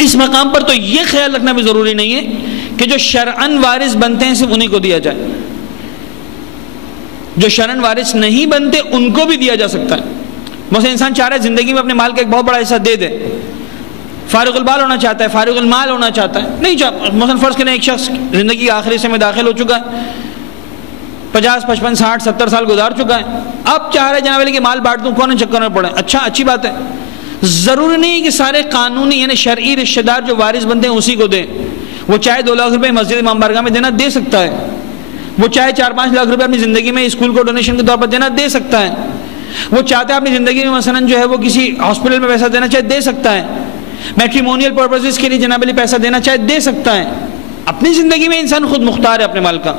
اس مقام پر تو یہ خیال رکھنا بھی ضروری نہیں ہے کہ جو شرعن وارث بنتے ہیں صرف انہیں کو دیا جائے، جو شرعن وارث نہیں بنتے ان کو بھی دیا جا سکتا ہے۔ مثلا انسان چاہ رہا ہے زندگی میں اپنے مال کا ایک بہت بڑا حصہ دے دے، فارغ البال ہونا چاہتا ہے، فارغ المال ہونا چاہتا ہے، نہیں چاہتا۔ مثلا فرض کریں ایک شخص زندگی کے آخری حصے میں داخل ہو چکا ہے، 50 55 60 70 سال گزار چکا ہے، اب چاہ رہے جناب علی کہ مال بانٹ دوں، کون چکر میں پڑے۔ اچھا، اچھی بات ہے، ضروری نہیں کہ سارے قانونی یعنی شرعی رشتہ دار جو وارث بنتے ہیں اسی کو دیں۔ وہ چاہے 2 لاکھ روپے مسجد امام بارگاہ میں دینا دے سکتا ہے، وہ چاہے 4-5 لاکھ روپے اپنی زندگی میں اسکول کو ڈونیشن کے طور پر دینا دے سکتا ہے، وہ چاہتا ہے اپنی زندگی میں مثلا جو ہے وہ کسی ہاسپٹل میں پیسہ دینا چاہے دے سکتا ہے، میٹریمونیل پرپسز کے لیے جناب علی پیسہ دینا چاہے دے سکتا ہے۔ اپنی زندگی میں انسان خود مختار ہے اپنے مال کا،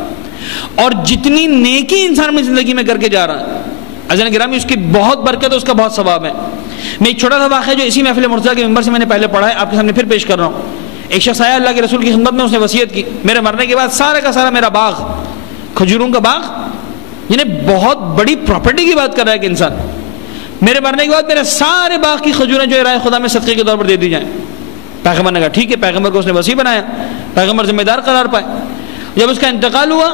اور جتنی نیکی انسان اپنی زندگی میں کر کے جا رہا ہے عزیزان گرامی اس کی بہت برکت ہے، اس کا بہت ثواب ہے۔ میں ایک چھوٹا سا واقعہ جو اسی محفل مرتضیٰ کے ممبر سے میں نے پہلے پڑھا ہے آپ کے سامنے پھر پیش کر رہا ہوں۔ ایک شخص آیا اللہ کے رسول کی خدمت میں، اس نے وصیت کی میرے مرنے کے بعد سارا کا سارا میرا باغ، کھجوروں کا باغ، یعنی بہت بڑی پراپرٹی کی بات کر رہا ہے کہ انسان، میرے مرنے کے بعد میرے سارے باغ کی کھجوریں جو رائے خدا میں صدقے کے طور پر دے دی جائیں۔ پیغمبر نے کہا ٹھیک ہے، پیغمبر کو اس نے وصی بنایا، پیغمبر ذمہ دار قرار پائے۔ جب اس کا انتقال ہوا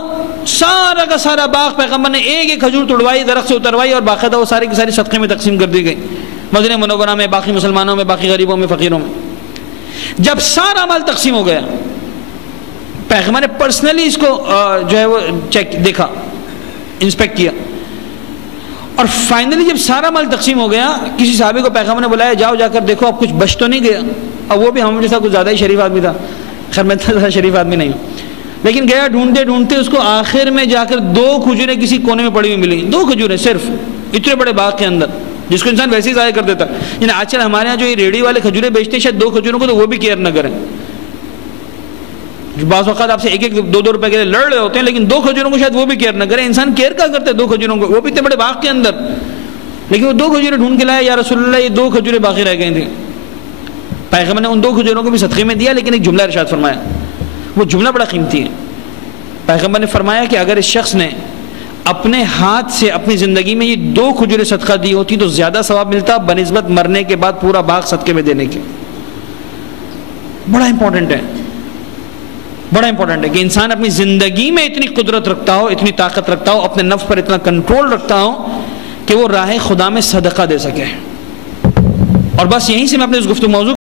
سارا کا سارا باغ پیغمبر نے ایک ایک کھجور توڑوائی، درخت سے اتروائی اور باقاعدہ وہ ساری کی ساری صدقے میں تقسیم کر دی گئی، مدینہ منورہ میں، باقی مسلمانوں میں، باقی غریبوں میں، فقیروں میں۔ جب سارا مال تقسیم ہو گیا پیغمبر نے پرسنلی اس کو جو ہے وہ چیک دیکھا، انسپیکٹ کیا، اور فائنلی جب سارا مال تقسیم ہو گیا کسی صحابی کو پیغمبر نے بلایا جاؤ جا کر دیکھو اب کچھ بچ تو نہیں گیا۔ اب وہ بھی ہم جیسا کچھ زیادہ ہی شریف آدمی تھا، خیر میں زیادہ شریف آدمی نہیں ہوں، لیکن گیا ڈھونڈتے ڈھونڈتے اس کو آخر میں جا کر 2 کھجوریں کسی کونے میں پڑی ہوئی ملی، 2 کھجوریں صرف اتنے بڑے باغ کے اندر، جس کو انسان ویسے ہی ضائع کر دیتا ہے۔ یعنی آج کل ہمارے یہاں جو یہ ریڑھی والے کھجوریں بیچتے ہیں شاید 2 کھجوروں کو تو وہ بھی کیئر نہ کریں، بعض اوقات آپ سے 1-2 روپے کے لیے لڑ رہے ہوتے ہیں، لیکن 2 کھجوروں کو شاید وہ بھی کیئر نہ کریں۔ انسان کیئر کا کرتا ہے 2 کھجوروں کو، وہ بھی اتنے بڑے باغ کے اندر، لیکن وہ 2 کھجوریں ڈھونڈ کے لایا، یا رسول اللہ یہ 2 کھجوریں باقی رہ گئی تھیں۔ پیغمبر نے ان 2 کھجوروں کو بھی صدقے میں دیا، لیکن ایک جملہ ارشاد فرمایا، وہ جملہ بڑا قیمتی ہے۔ پیغمبر نے فرمایا کہ اگر اس شخص نے اپنے ہاتھ سے اپنی زندگی میں یہ 2 کھجوریں صدقہ دی ہوتی تو زیادہ ثواب ملتا بنسبت مرنے کے بعد پورا باغ صدقے میں دینے کے۔ بڑا امپورٹنٹ ہے، بڑا امپورٹنٹ ہے کہ انسان اپنی زندگی میں اتنی قدرت رکھتا ہو، اتنی طاقت رکھتا ہو، اپنے نفس پر اتنا کنٹرول رکھتا ہو کہ وہ راہ خدا میں صدقہ دے سکے۔ اور بس یہیں سے میں اپنے اس گفتگو موضوع